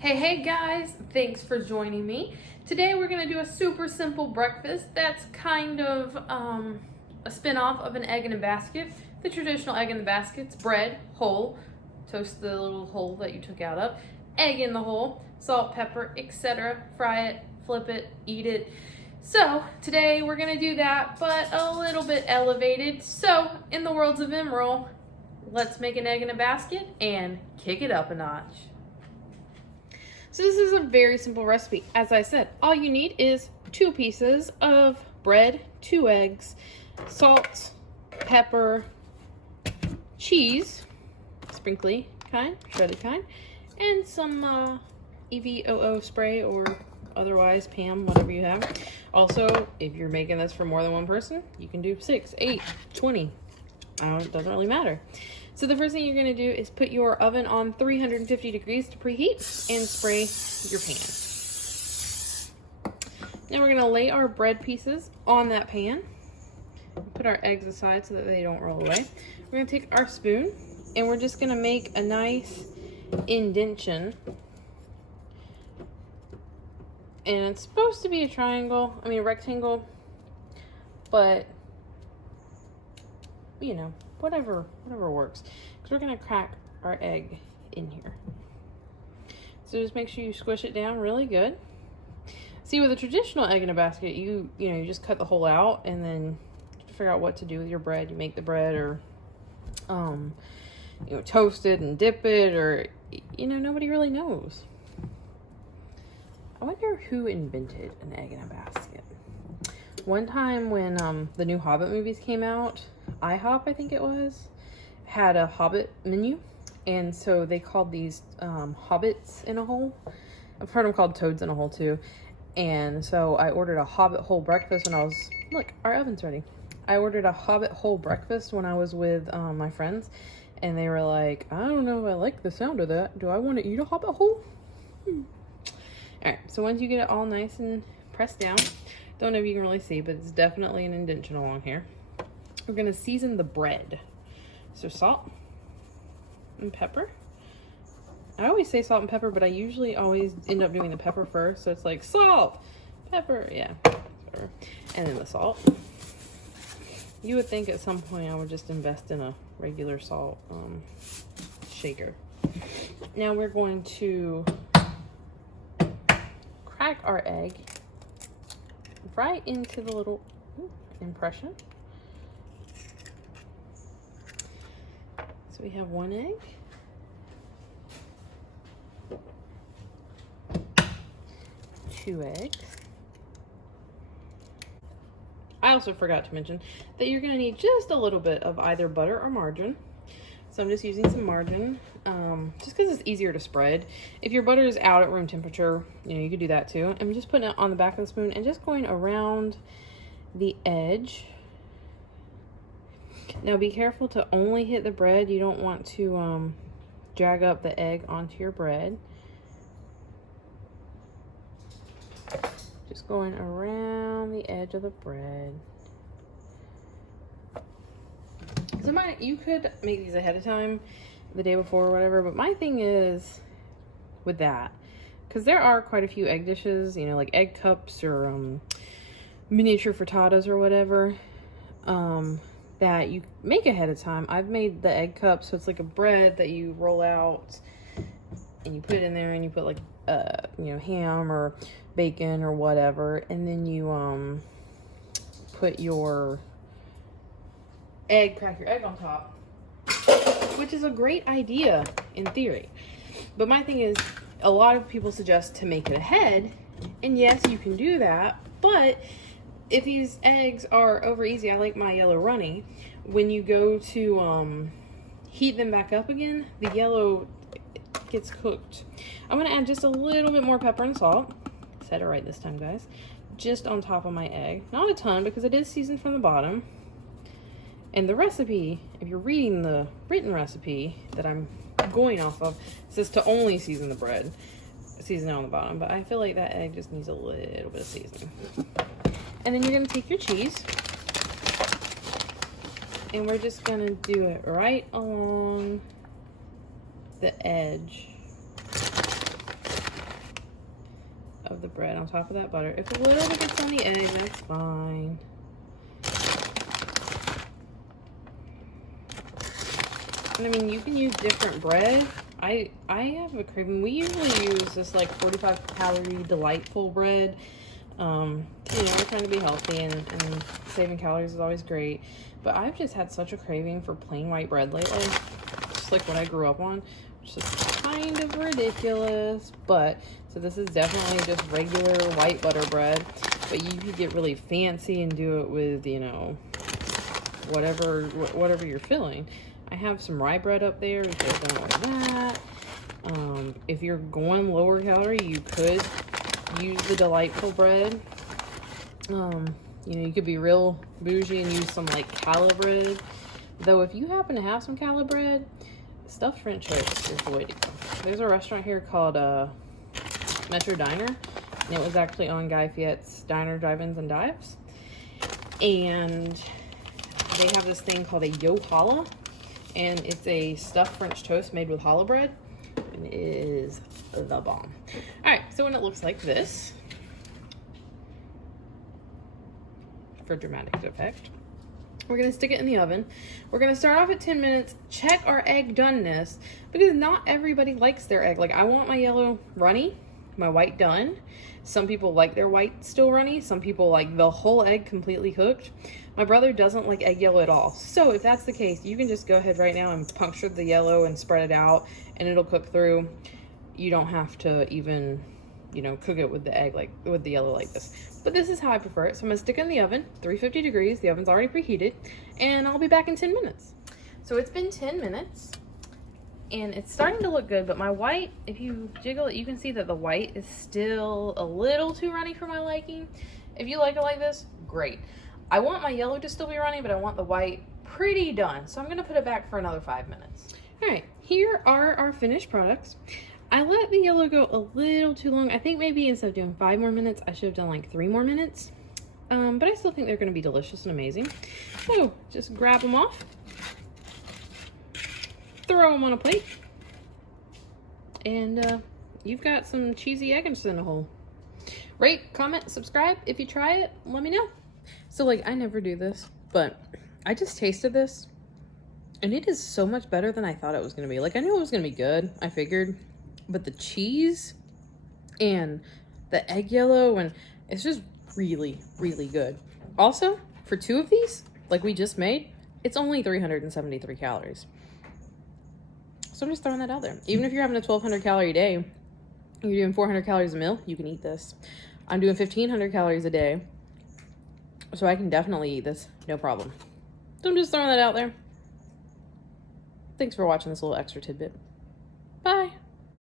Hey guys, thanks for joining me. Today we're going to do a super simple breakfast that's kind of a spin-off of an egg in a basket. The traditional egg in the basket's bread, whole, toast the little hole that you took out of, egg in the hole, salt, pepper, etc. Fry it, flip it, eat it. So today we're going to do that, but a little bit elevated. So in the worlds of Emerald, let's make an egg in a basket and kick it up a notch. So this is a very simple recipe. As I said, all you need is 2 pieces of bread, 2 eggs, salt, pepper, cheese, sprinkly kind, shredded kind, and some EVOO spray or otherwise Pam, whatever you have. Also, if you're making this for more than one person, you can do 6, 8, 20. It doesn't really matter. So the first thing you're going to do is put your oven on 350 degrees to preheat and spray your pan. Now we're going to lay our bread pieces on that pan. Put our eggs aside so that they don't roll away. We're going to take our spoon and we're just going to make a nice indentation. And it's supposed to be a rectangle, but you know, whatever works, because we're going to crack our egg in here. So just make sure you squish it down really good. See, with a traditional egg in a basket, you just cut the hole out and then figure out what to do with your bread. You make the bread, or toast it and dip it, or nobody really knows. I wonder who invented an egg in a basket. One time when the new Hobbit movies came out, IHOP, I think it was, had a Hobbit menu, and so they called these Hobbits in a hole. I've heard them called Toads in a hole too. And so I ordered a Hobbit whole breakfast when I was, look, our oven's ready. I ordered a Hobbit whole breakfast when I was with my friends, and they were like, I don't know if I like the sound of that. Do I want to eat a Hobbit whole? Alright, so once you get it all nice and pressed down, don't know if you can really see, but it's definitely an indentation along here. We're going to season the bread. So salt and pepper. I always say salt and pepper, but I usually always end up doing the pepper first. So it's like salt, pepper, yeah, whatever. And then the salt. You would think at some point I would just invest in a regular salt shaker. Now we're going to crack our egg right into the little impression. So we have 1 egg, 2 eggs. I also forgot to mention that you're going to need just a little bit of either butter or margarine. So I'm just using some margarine, just because it's easier to spread. If your butter is out at room temperature, you could do that too. I'm just putting it on the back of the spoon and just going around the edge. Now be careful to only hit the bread. You don't want to drag up the egg onto your bread. Just going around the edge of the bread. You could make these ahead of time, the day before or whatever, but my thing is with that, because there are quite a few egg dishes, like egg cups or miniature frittatas or whatever, that you make ahead of time. I've made the egg cup, so it's like a bread that you roll out and you put it in there, and you put like ham or bacon or whatever, and then you put your crack your egg on top, which is a great idea in theory. But my thing is, a lot of people suggest to make it ahead, and yes, you can do that, but if these eggs are over easy, I like my yellow runny, when you go to heat them back up again, the yellow gets cooked. I'm going to add just a little bit more pepper and salt. Said it right this time, guys. Just on top of my egg. Not a ton, because it is seasoned from the bottom. And the recipe, if you're reading the written recipe that I'm going off of, it says to only season the bread. Season it on the bottom. But I feel like that egg just needs a little bit of seasoning. And then you're going to take your cheese. And we're just going to do it right along the edge of the bread on top of that butter. If a little bit gets on the egg, that's fine. And I mean, you can use different bread. I have a craving. We usually use this like 45 calorie delightful bread. You know, we're trying to be healthy and saving calories is always great. But I've just had such a craving for plain white bread lately. Just like what I grew up on, which is kind of ridiculous. But, so this is definitely just regular white butter bread. But you could get really fancy and do it with, you know, whatever you're filling. I have some rye bread up there. We could have done it like that. If you're going lower calorie, you could use the delightful bread. You know, you could be real bougie and use some like challah bread. Though if you happen to have some challah bread, stuffed French toast is the way to go. There's a restaurant here called Metro Diner, and it was actually on Guy Fieri's Diner, Drive-Ins, and Dives. And they have this thing called a yo challah, and it's a stuffed French toast made with challah bread, and it is the bomb. All right, so when it looks like this, for dramatic effect, we're gonna stick it in the oven. We're gonna start off at 10 minutes, check our egg doneness, because not everybody likes their egg. Like, I want my yellow runny, my white done. Some people like their white still runny. Some people like the whole egg completely cooked. My brother doesn't like egg yellow at all. So if that's the case, you can just go ahead right now and puncture the yellow and spread it out, and it'll cook through. You don't have to even, you know, cook it with the egg, like with the yellow like this. But this is how I prefer it. So I'm gonna stick it in the oven, 350 degrees. The oven's already preheated, and I'll be back in 10 minutes. So it's been 10 minutes. And it's starting to look good, but my white, if you jiggle it, you can see that the white is still a little too runny for my liking. If you like it like this, great. I want my yellow to still be runny, but I want the white pretty done. So I'm gonna put it back for another 5 minutes. All right, here are our finished products. I let the yellow go a little too long. I think maybe instead of doing 5 more minutes, I should have done like 3 more minutes. But I still think they're gonna be delicious and amazing. So just grab them off. Throw them on a plate, and you've got some cheesy eggs in a hole. Rate, comment, subscribe. If you try it, let me know. So like, I never do this, but I just tasted this, and it is so much better than I thought it was gonna be. Like, I knew it was gonna be good, I figured, but the cheese and the egg yellow, and it's just really, really good. Also, for 2 of these, like we just made, it's only 373 calories. So I'm just throwing that out there. Even if you're having a 1,200 calorie day, you're doing 400 calories a meal, you can eat this. I'm doing 1,500 calories a day, so I can definitely eat this, no problem. So I'm just throwing that out there. Thanks for watching this little extra tidbit.